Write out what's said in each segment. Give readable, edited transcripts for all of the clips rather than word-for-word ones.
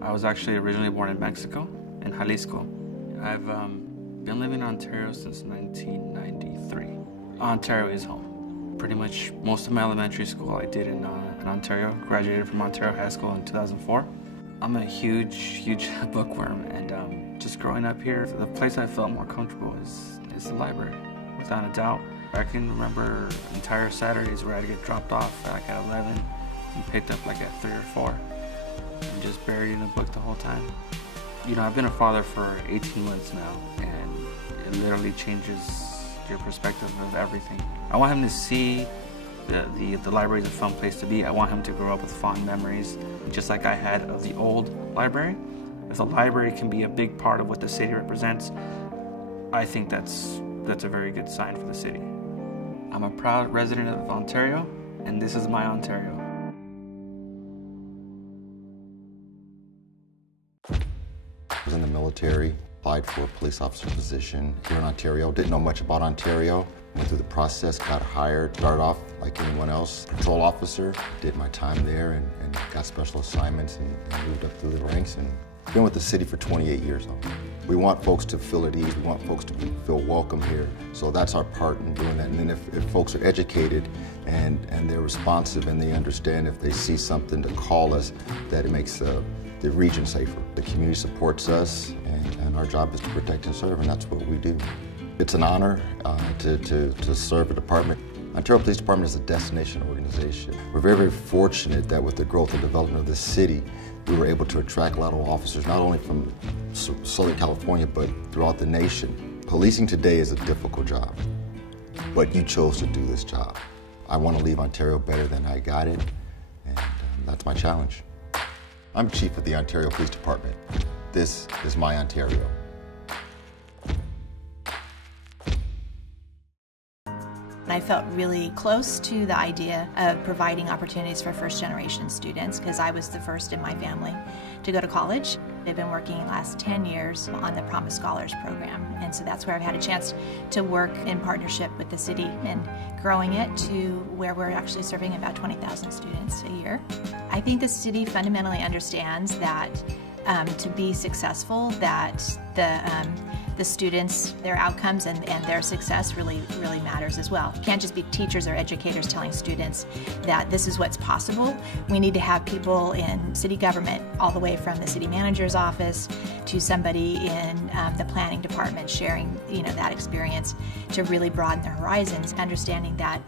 I was actually originally born in Mexico, in Jalisco. I've been living in Ontario since 1993. Ontario is home. Pretty much most of my elementary school I did in Ontario. Graduated from Ontario High School in 2004. I'm a huge bookworm, and just growing up here, the place I felt more comfortable is the library, without a doubt. I can remember entire Saturdays where I'd get dropped off like at 11 and picked up like at 3 or 4 and just buried in a book the whole time. You know, I've been a father for 18 months now, and it literally changes your perspective of everything. I want him to see the library is a fun place to be. I want him to grow up with fond memories, just like I had of the old library. If the library can be a big part of what the city represents, I think that's a very good sign for the city. I'm a proud resident of Ontario, and this is my Ontario. I was in the military, applied for a police officer position here in Ontario. Didn't know much about Ontario. Went through the process, got hired, started off like anyone else, patrol officer. Did my time there and got special assignments and moved up through the ranks, and been with the city for 28 years now. We want folks to feel at ease. We want folks to feel welcome here. So that's our part in doing that. And then if folks are educated and they're responsive and they understand, if they see something, to call us, that it makes the region safer. The community supports us, and our job is to protect and serve, and that's what we do. It's an honor to serve a department. Ontario Police Department is a destination organization. We're very fortunate that with the growth and development of this city, we were able to attract a lot of officers, not only from Southern California, but throughout the nation. Policing today is a difficult job, but you chose to do this job. I want to leave Ontario better than I got it, and that's my challenge. I'm chief of the Ontario Police Department. This is my Ontario. I felt really close to the idea of providing opportunities for first-generation students because I was the first in my family to go to college. I've been working the last 10 years on the Promise Scholars program, and so that's where I've had a chance to work in partnership with the city and growing it to where we're actually serving about 20,000 students a year. I think the city fundamentally understands that to be successful, that the students, their outcomes and their success really matters as well. It can't just be teachers or educators telling students that this is what's possible. We need to have people in city government, all the way from the city manager's office to somebody in the planning department, sharing that experience to really broaden their horizons, understanding that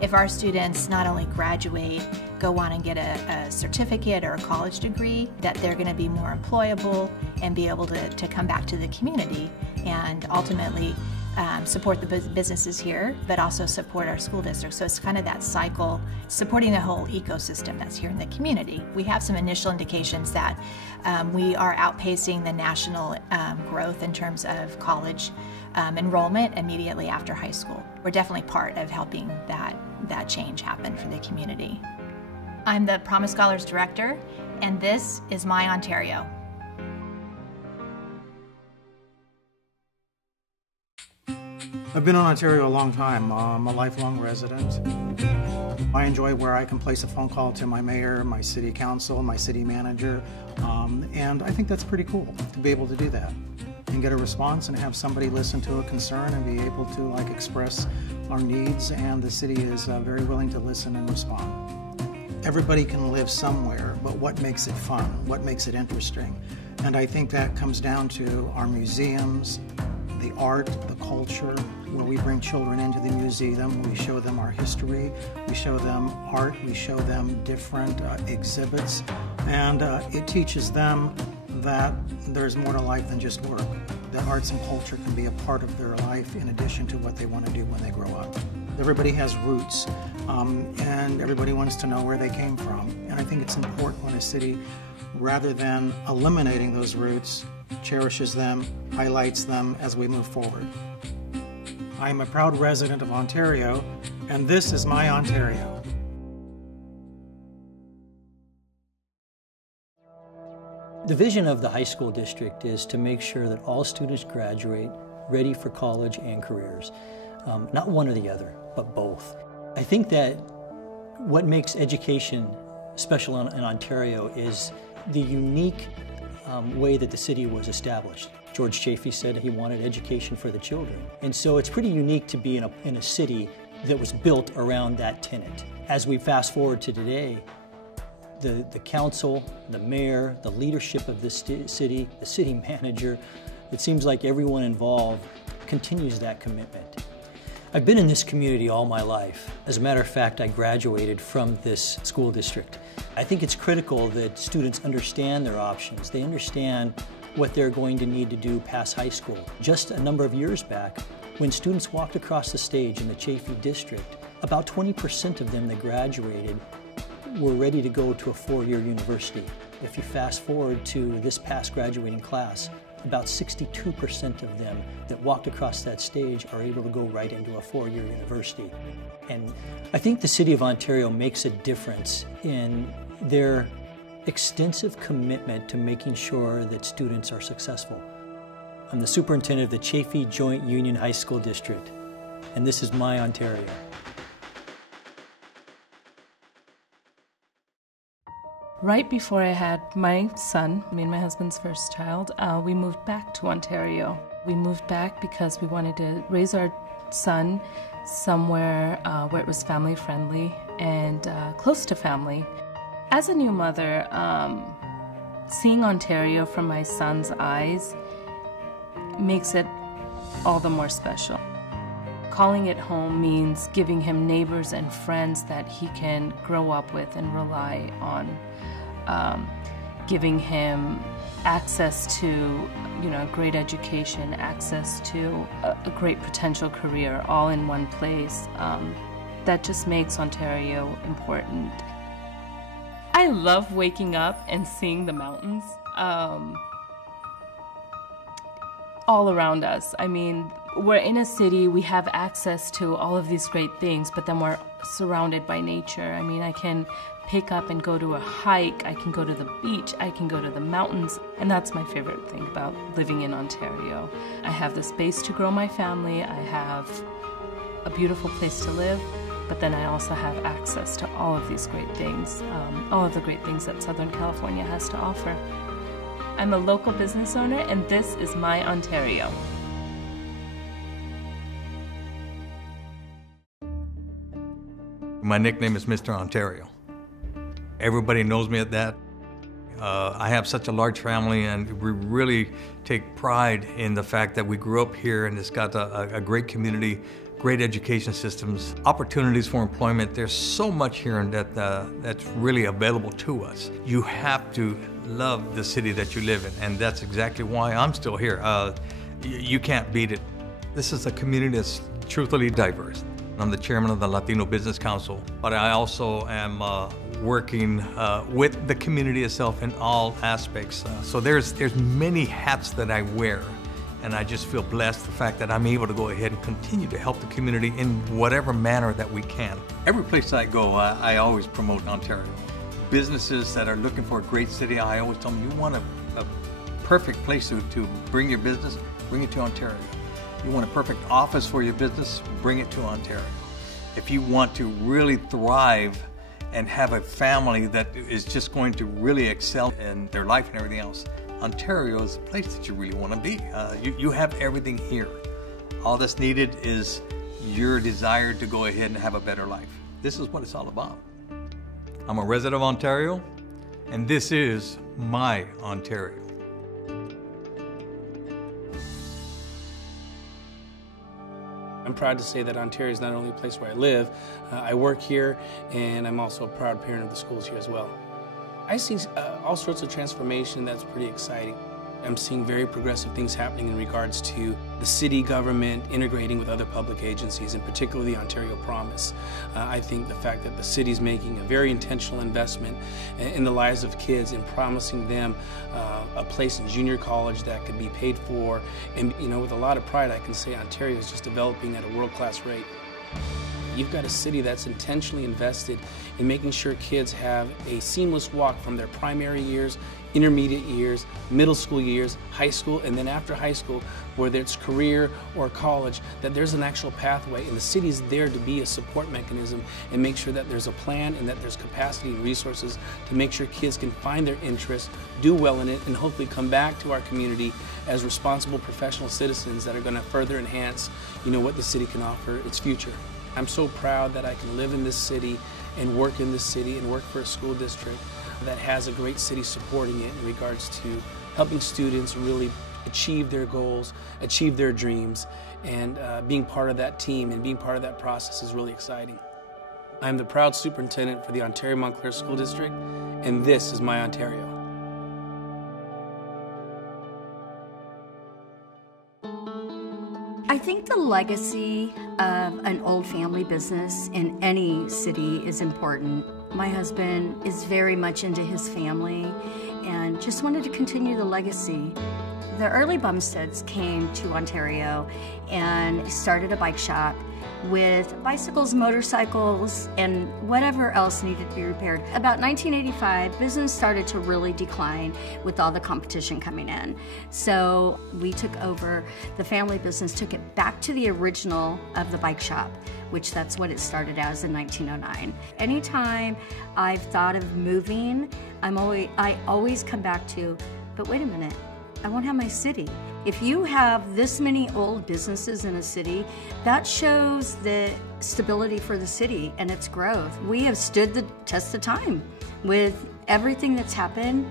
if our students not only graduate, go on and get a certificate or a college degree, that they're going to be more employable and be able to come back to the community and ultimately support the businesses here, but also support our school district. So it's kind of that cycle, supporting the whole ecosystem that's here in the community. We have some initial indications that we are outpacing the national growth in terms of college enrollment immediately after high school. We're definitely part of helping that change happen for the community. I'm the Promise Scholars Director, and this is my Ontario. I've been in Ontario a long time. I'm a lifelong resident. I enjoy where I can place a phone call to my mayor, my city council, my city manager, and I think that's pretty cool to be able to do that and get a response and have somebody listen to a concern and be able to express our needs, and the city is very willing to listen and respond. Everybody can live somewhere, but what makes it fun? What makes it interesting? And I think that comes down to our museums, the art, the culture, where we bring children into the museum, we show them our history, we show them art, we show them different exhibits, and it teaches them that there's more to life than just work, that arts and culture can be a part of their life in addition to what they want to do when they grow up. Everybody has roots, and everybody wants to know where they came from, and I think it's important when a city, rather than eliminating those roots, cherishes them, highlights them as we move forward. I am a proud resident of Ontario, and this is my Ontario. The vision of the high school district is to make sure that all students graduate ready for college and careers. Not one or the other, but both. I think that what makes education special in Ontario is the unique way that the city was established. George Chafee said he wanted education for the children. And so it's pretty unique to be in a city that was built around that tenet. As we fast forward to today, the council, the mayor, the leadership of this city, the city manager, it seems like everyone involved continues that commitment. I've been in this community all my life. As a matter of fact, I graduated from this school district. I think it's critical that students understand their options. They understand what they're going to need to do past high school. Just a number of years back, when students walked across the stage in the Chafee district, about 20% of them that graduated were ready to go to a four-year university. If you fast forward to this past graduating class, about 62% of them that walked across that stage are able to go right into a four-year university. And I think the City of Ontario makes a difference in their extensive commitment to making sure that students are successful. I'm the superintendent of the Chafee Joint Union High School District, and this is my Ontario. Right before I had my son, me and my husband's first child, we moved back to Ontario. We moved back because we wanted to raise our son somewhere where it was family friendly and close to family. As a new mother, seeing Ontario from my son's eyes makes it all the more special. Calling it home means giving him neighbors and friends that he can grow up with and rely on. Giving him access to, a great education, access to a great potential career, all in one place. That just makes Ontario important. I love waking up and seeing the mountains all around us. I mean, we're in a city, we have access to all of these great things, but then we're surrounded by nature. I mean, I can pick up and go to a hike, I can go to the beach, I can go to the mountains, and that's my favorite thing about living in Ontario. I have the space to grow my family, I have a beautiful place to live, but then I also have access to all of these great things, all of the great things that Southern California has to offer. I'm a local business owner, and this is my Ontario. My nickname is Mr. Ontario. Everybody knows me at that. I have such a large family, and we really take pride in the fact that we grew up here, and it's got a great community, great education systems, opportunities for employment. There's so much here that's really available to us. You have to love the city that you live in, and that's exactly why I'm still here. You can't beat it. This is a community that's truthfully diverse. I'm the chairman of the Latino Business Council, but I also am working with the community itself in all aspects. So there's many hats that I wear, and I just feel blessed the fact that I'm able to go ahead and continue to help the community in whatever manner that we can. Every place I go, I always promote Ontario. Businesses that are looking for a great city, I always tell them, you want a perfect place to bring your business, bring it to Ontario. You want a perfect office for your business, bring it to Ontario. If you want to really thrive and have a family that is just going to really excel in their life and everything else, Ontario is the place that you really want to be. You have everything here. All that's needed is your desire to go ahead and have a better life. This is what it's all about. I'm a resident of Ontario, and this is my Ontario. I'm proud to say that Ontario is not only a place where I live, I work here, and I'm also a proud parent of the schools here as well. I see all sorts of transformation that's pretty exciting. I'm seeing very progressive things happening in regards to the city government integrating with other public agencies, and particularly the Ontario Promise. I think the fact that the city's making a very intentional investment in the lives of kids and promising them a place in junior college that could be paid for, and with a lot of pride I can say Ontario is just developing at a world-class rate. You've got a city that's intentionally invested in making sure kids have a seamless walk from their primary years, intermediate years, middle school years, high school, and then after high school, whether it's career or college, that there's an actual pathway, and the city's there to be a support mechanism and make sure that there's a plan and that there's capacity and resources to make sure kids can find their interests, do well in it, and hopefully come back to our community as responsible professional citizens that are going to further enhance, what the city can offer its future. I'm so proud that I can live in this city and work in this city and work for a school district that has a great city supporting it in regards to helping students really achieve their goals, achieve their dreams, and being part of that team and being part of that process is really exciting. I'm the proud superintendent for the Ontario Montclair School District, and this is my Ontario. I think the legacy of an old family business in any city is important. My husband is very much into his family and just wanted to continue the legacy. The early Bumsteads came to Ontario and started a bike shop with bicycles, motorcycles, and whatever else needed to be repaired. About 1985, business started to really decline with all the competition coming in. So we took over the family business, took it back to the original of the bike shop, which that's what it started as in 1909. Anytime I've thought of moving, I always come back to, but wait a minute, I won't have my city. If you have this many old businesses in a city, that shows the stability for the city and its growth. We have stood the test of time with everything that's happened,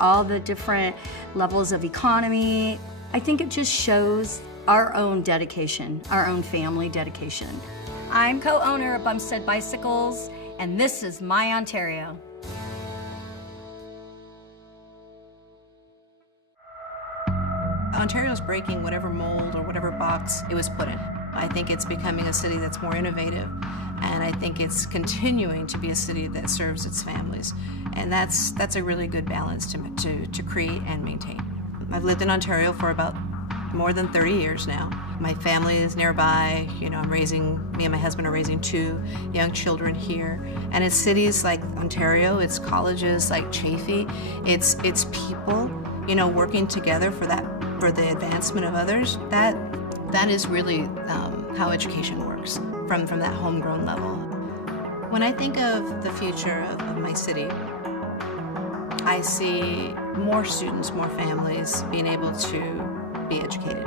all the different levels of economy. I think it just shows our own dedication, our own family dedication. I'm co-owner of Bumstead Bicycles, and this is my Ontario. Ontario's breaking whatever mold or whatever box it was put in. I think it's becoming a city that's more innovative, and I think it's continuing to be a city that serves its families. And that's a really good balance to create and maintain. I've lived in Ontario for about more than 30 years now. My family is nearby. Me and my husband are raising 2 young children here. And it's cities like Ontario, it's colleges like Chaffey, it's people, working together for the advancement of others. That is really how education works from that homegrown level. When I think of the future of my city, I see more students, more families being able to be educated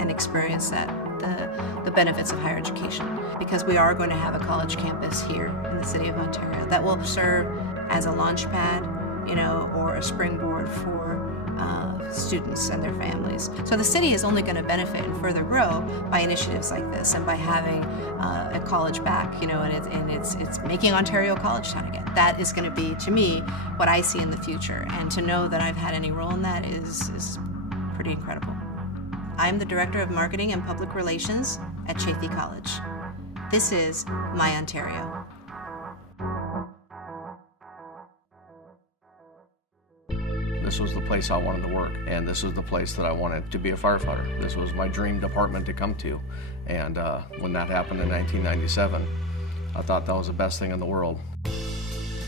and experience the benefits of higher education, because we are going to have a college campus here in the city of Ontario that will serve as a launch pad, or a springboard for students and their families. So the city is only going to benefit and further grow by initiatives like this and by having a college back, and it's making Ontario a college town again. That is going to be, to me, what I see in the future, and to know that I've had any role in that is pretty incredible. I'm the Director of Marketing and Public Relations at Chaffey College. This is my Ontario. This was the place I wanted to work, and this was the place that I wanted to be a firefighter. This was my dream department to come to, and when that happened in 1997, I thought that was the best thing in the world.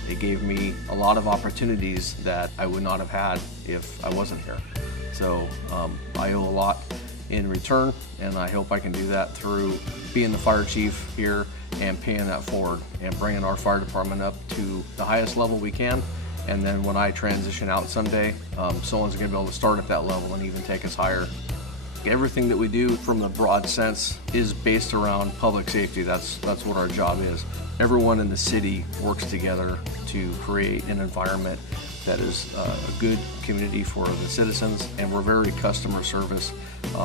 It gave me a lot of opportunities that I would not have had if I wasn't here. So I owe a lot in return, and I hope I can do that through being the fire chief here and paying that forward and bringing our fire department up to the highest level we can. And then when I transition out someday, someone's going to be able to start at that level and even take us higher. Everything that we do from the broad sense is based around public safety. That's what our job is. Everyone in the city works together to create an environment that is a good community for the citizens, and we're very customer service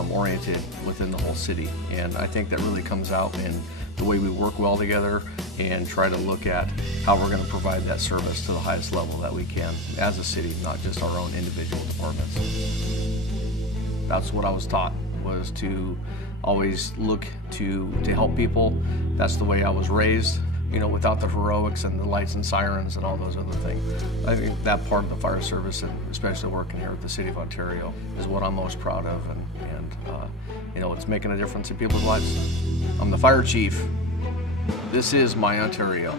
oriented within the whole city. And I think that really comes out in the way we work well together and try to look at how we're going to provide that service to the highest level that we can as a city, not just our own individual departments. That's what I was taught, was to always look to help people. That's the way I was raised, without the heroics and the lights and sirens and all those other things. I think that part of the fire service, and especially working here at the City of Ontario, is what I'm most proud of, and it's making a difference in people's lives. I'm the fire chief. This is my Ontario.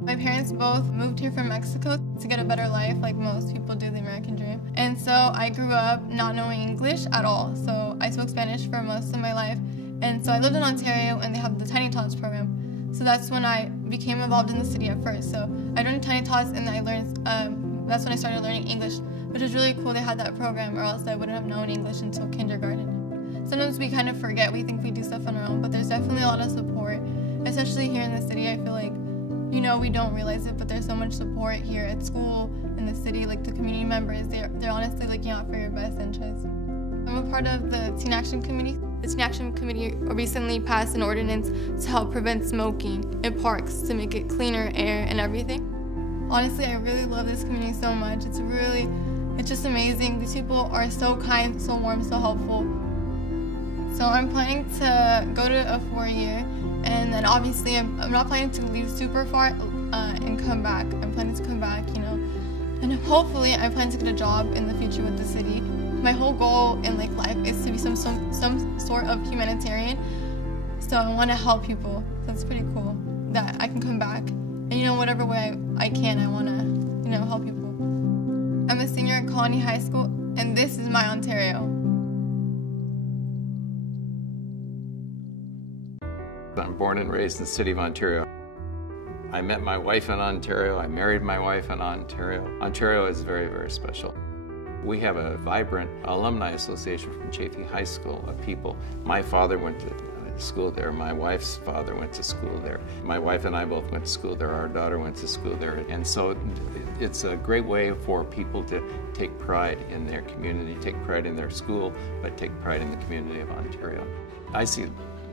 My parents both moved here from Mexico to get a better life, like most people do, the American dream. And so I grew up not knowing English at all. So I spoke Spanish for most of my life. And so I lived in Ontario, and they have the Tiny Tots program. So that's when I became involved in the city at first. So I learned Tiny Tots, and I learned, that's when I started learning English, which is really cool they had that program, or else I wouldn't have known English until kindergarten. Sometimes we kind of forget, we think we do stuff on our own, but there's definitely a lot of support, especially here in the city. I feel like, you know, we don't realize it, but there's so much support here at school, in the city, like the community members, they're honestly looking out for your best interests. I'm a part of the Teen Action Committee. The Teen Action Committee recently passed an ordinance to help prevent smoking in parks, to make it cleaner air and everything. Honestly, I really love this community so much. It's just amazing. These people are so kind, so warm, so helpful. So I'm planning to go to a 4-year, and then obviously I'm not planning to leave super far and come back. I'm planning to come back, you know, and hopefully I plan to get a job in the future with the city. My whole goal in life is to be some sort of humanitarian. So I want to help people. So it's pretty cool that I can come back, and you know, whatever way I can, I want to, you know, help people. I'm a senior at Colony High School, and this is my Ontario. I'm born and raised in the city of Ontario. I met my wife in Ontario. I married my wife in Ontario. Ontario is very, very special. We have a vibrant alumni association from Chaffey High School of people. My father went to school there. My wife's father went to school there. My wife and I both went to school there. Our daughter went to school there. And so it's a great way for people to take pride in their community, take pride in their school, but take pride in the community of Ontario. I see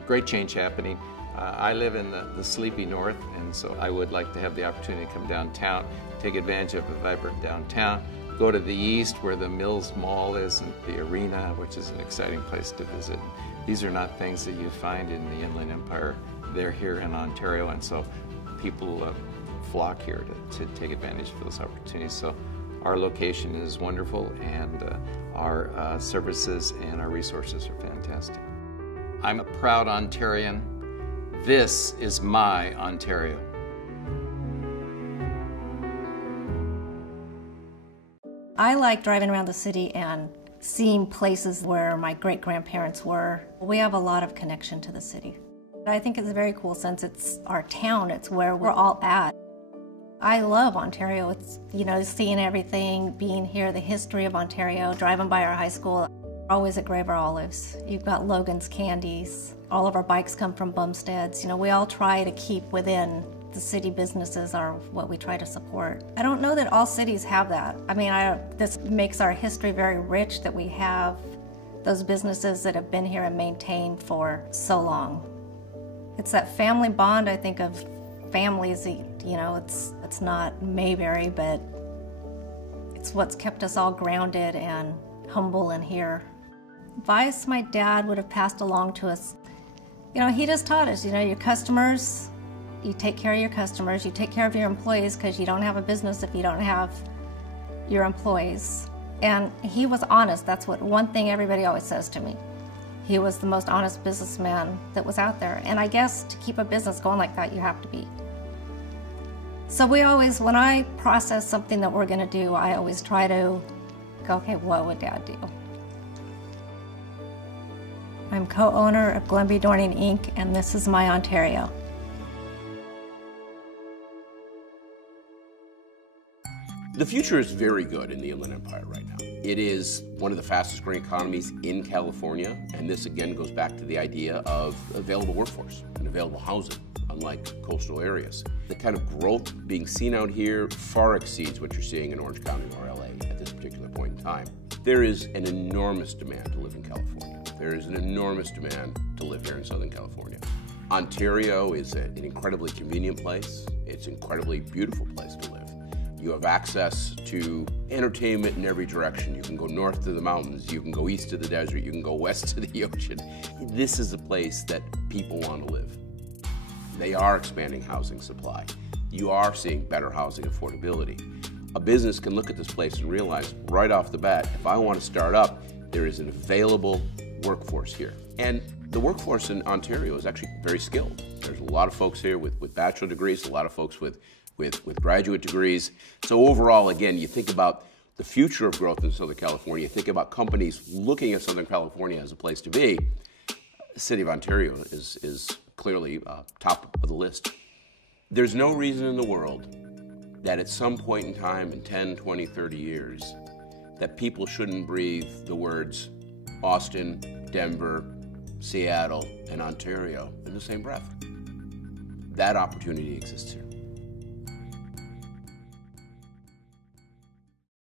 great change happening. I live in the sleepy north, and so I would like to have the opportunity to come downtown, take advantage of a vibrant downtown, go to the east where the Mills Mall is and the arena, which is an exciting place to visit. These are not things that you find in the Inland Empire. They're here in Ontario, and so people flock here to take advantage of those opportunities. So our location is wonderful, and our services and our resources are fantastic. I'm a proud Ontarian. This is my Ontario. I like driving around the city and seeing places where my great-grandparents were. We have a lot of connection to the city. I think it's very cool since it's our town, it's where we're all at. I love Ontario. It's, you know, seeing everything, being here, the history of Ontario, driving by our high school. Always at Graver Olives. You've got Logan's Candies. All of our bikes come from Bumsteads. You know, we all try to keep within the city businesses are what we try to support. I don't know that all cities have that. I mean, this makes our history very rich that we have those businesses that have been here and maintained for so long. It's that family bond, I think, of families. You know, it's not Mayberry, but it's what's kept us all grounded and humble in here. Advice my dad would have passed along to us, you know, he just taught us, you know, your customers, you take care of your customers, you take care of your employees, because you don't have a business if you don't have your employees. And he was honest. That's one thing everybody always says to me. He was the most honest businessman that was out there. And I guess to keep a business going like that, you have to be. So we always, when I process something that we're gonna do, I always try to go, okay, what would Dad do? I'm co-owner of Glenby Dorning Inc., and this is my Ontario. The future is very good in the Inland Empire right now. It is one of the fastest growing economies in California, and this again goes back to the idea of available workforce and available housing, unlike coastal areas. The kind of growth being seen out here far exceeds what you're seeing in Orange County or LA at this particular point in time. There is an enormous demand to live in California. There is an enormous demand to live here in Southern California. Ontario is an incredibly convenient place. It's an incredibly beautiful place to live. You have access to entertainment in every direction. You can go north to the mountains, you can go east to the desert, you can go west to the ocean. This is a place that people want to live. They are expanding housing supply. You are seeing better housing affordability. A business can look at this place and realize right off the bat, if I want to start up, there is an available workforce here. And the workforce in Ontario is actually very skilled. There's a lot of folks here with bachelor degrees, a lot of folks with graduate degrees. So overall, again, you think about the future of growth in Southern California, you think about companies looking at Southern California as a place to be, the City of Ontario is clearly top of the list. There's no reason in the world that at some point in time in 10, 20, 30 years, that people shouldn't breathe the words Austin, Denver, Seattle, and Ontario in the same breath. That opportunity exists here.